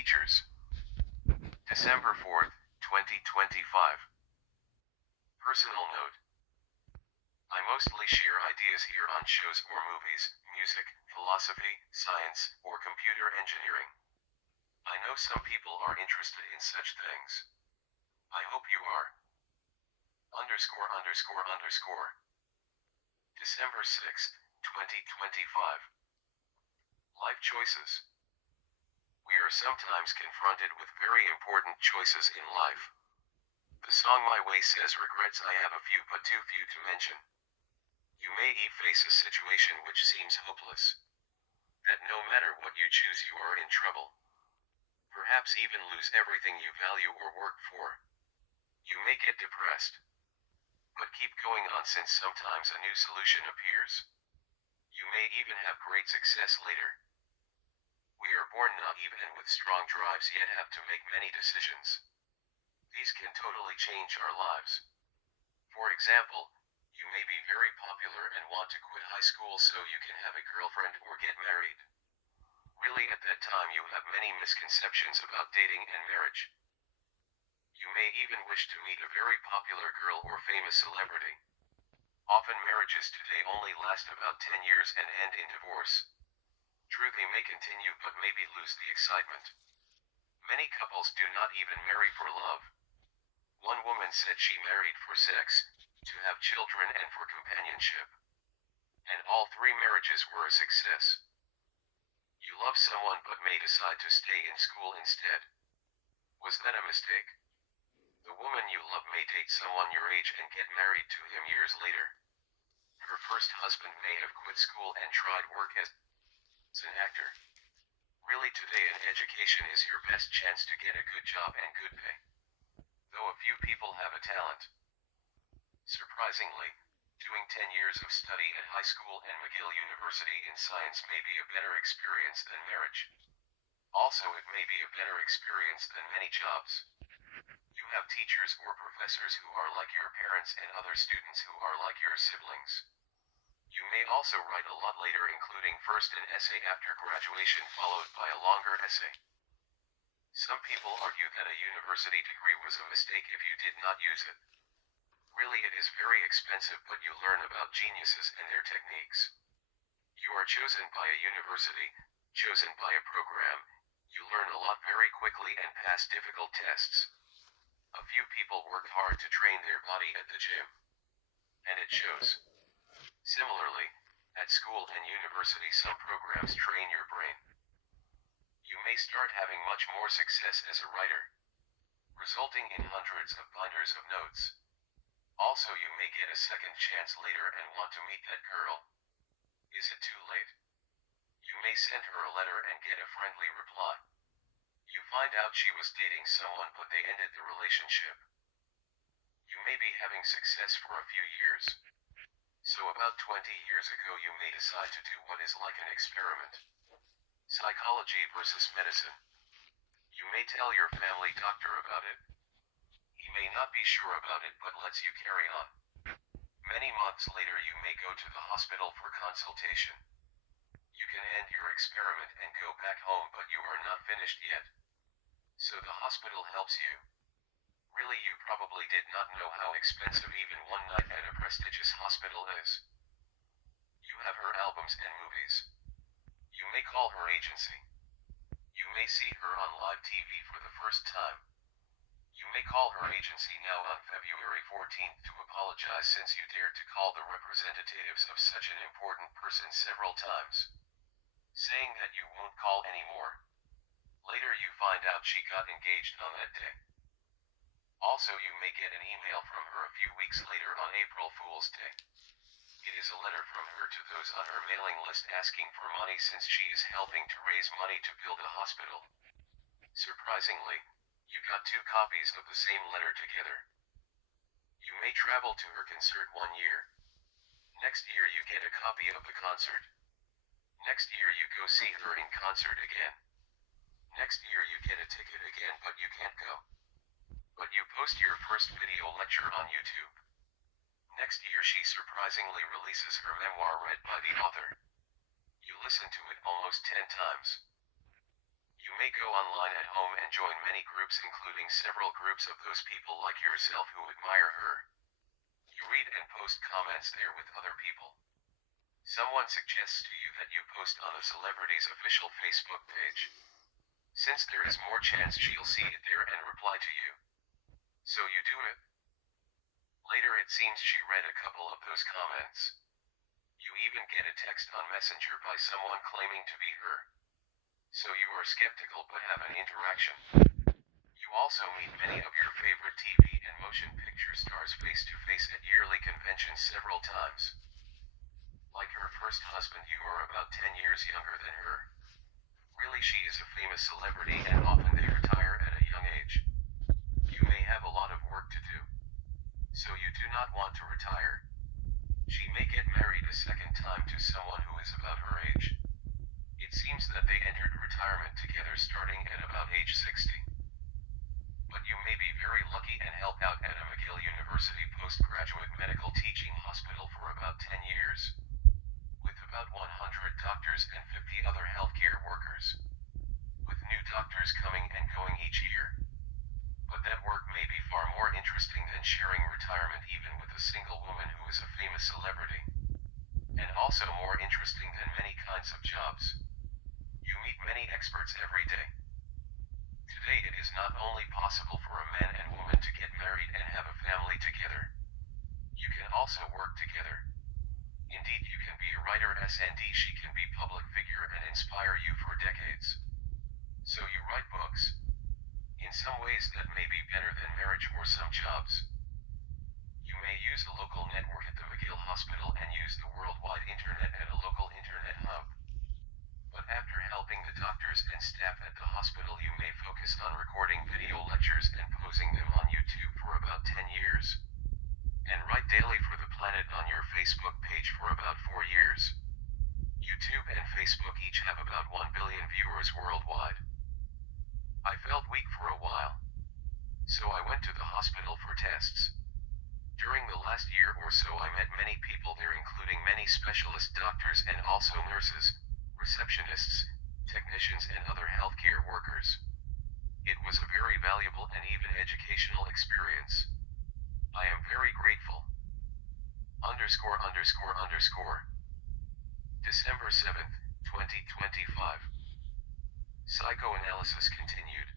Teachers. December 4th, 2025. Personal note. I mostly share ideas here on shows or movies, music, philosophy, science, or computer engineering. I know some people are interested in such things. I hope you are. ____. December 6th, 2025. Life choices. We are sometimes confronted with very important choices in life. The song My Way says regrets I have a few but too few to mention. You may face a situation which seems hopeless. That no matter what you choose you are in trouble. Perhaps even lose everything you value or work for. You may get depressed. But keep going on since sometimes a new solution appears. You may even have great success later. We are born naive and with strong drives yet have to make many decisions. These can totally change our lives. For example, you may be very popular and want to quit high school so you can have a girlfriend or get married. Really at that time you have many misconceptions about dating and marriage. You may even wish to meet a very popular girl or famous celebrity. Often marriages today only last about 10 years and end in divorce. True, they may continue but maybe lose the excitement. Many couples do not even marry for love. One woman said she married for sex, to have children and for companionship. And all 3 marriages were a success. You love someone but may decide to stay in school instead. Was that a mistake? The woman you love may date someone your age and get married to him years later. Her first husband may have quit school and tried work as an actor. Really today an education is your best chance to get a good job and good pay. Though a few people have a talent. Surprisingly, doing 10 years of study at high school and McGill University in science may be a better experience than marriage. Also it may be a better experience than many jobs. You have teachers or professors who are like your parents and other students who are like your siblings. You may also write a lot later, including first an essay after graduation followed by a longer essay. Some people argue that a university degree was a mistake if you did not use it. Really it is very expensive but you learn about geniuses and their techniques. You are chosen by a university, chosen by a program, you learn a lot very quickly and pass difficult tests. A few people work hard to train their body at the gym. And it shows. Similarly, at school and university some programs train your brain. You may start having much more success as a writer, resulting in hundreds of binders of notes. Also you may get a second chance later and want to meet that girl. Is it too late? You may send her a letter and get a friendly reply. You find out she was dating someone but they ended the relationship. You may be having success for a few years. So about 20 years ago you may decide to do what is like an experiment. Psychology versus medicine. You may tell your family doctor about it. He may not be sure about it but lets you carry on. Many months later you may go to the hospital for consultation. You can end your experiment and go back home but you are not finished yet. So the hospital helps you. Really you probably did not know how expensive even one night at a prestigious hospital is. You have her albums and movies. You may call her agency. You may see her on live TV for the first time. You may call her agency now on February 14th to apologize since you dared to call the representatives of such an important person several times, saying that you won't call anymore. Later you find out she got engaged on that day. Also you may get an email from her a few weeks later on April Fool's Day. It is a letter from her to those on her mailing list asking for money since she is helping to raise money to build a hospital. Surprisingly, you got 2 copies of the same letter together. You may travel to her concert 1 year. Next year you get a copy of the concert. Next year you go see her in concert again. Next year you get a ticket again but you can't go. But you post your first video lecture on YouTube. Next year she surprisingly releases her memoir read by the author. You listen to it almost 10 times. You may go online at home and join many groups, including several groups of those people like yourself who admire her. You read and post comments there with other people. Someone suggests to you that you post on a celebrity's official Facebook page, since there is more chance she'll see it there and reply to you. So you do it. Later it seems she read a couple of those comments. You even get a text on Messenger by someone claiming to be her. So you are skeptical but have an interaction. You also meet many of your favorite TV and motion picture stars face to face at yearly conventions several times. Like her first husband, you are about 10 years younger than her. Really, she is a famous celebrity and often they retire at a young age. You may have a lot of work to do, so you do not want to retire. She may get married a second time to someone who is about her age. It seems that they entered retirement together starting at about age 60. But you may be very lucky and help out at a McGill University postgraduate medical teaching hospital for about 10 years. With about 100 doctors and 50 other healthcare workers. With new doctors coming and going each year. But that work may be far more interesting than sharing retirement even with a single woman who is a famous celebrity. And also more interesting than many kinds of jobs. You meet many experts every day. Today it is not only possible for a man and woman to get married and have a family together. You can also work together. Indeed, you can be a writer and she can be public figure and inspire you for decades. So you write books. In some ways that may be better than marriage or some jobs. You may use a local network at the McGill Hospital and use the worldwide internet at a local internet hub. But after helping the doctors and staff at the hospital, you may focus on recording video lectures and posting them on YouTube for about 10 years. And write daily for the planet on your Facebook page for about 4 years. YouTube and Facebook each have about 1 billion viewers worldwide. I felt weak for a while. So I went to the hospital for tests. During the last year or so I met many people there, including many specialist doctors and also nurses, receptionists, technicians and other healthcare workers. It was a very valuable and even educational experience. I am very grateful. December 7th, 2025. Psychoanalysis continued.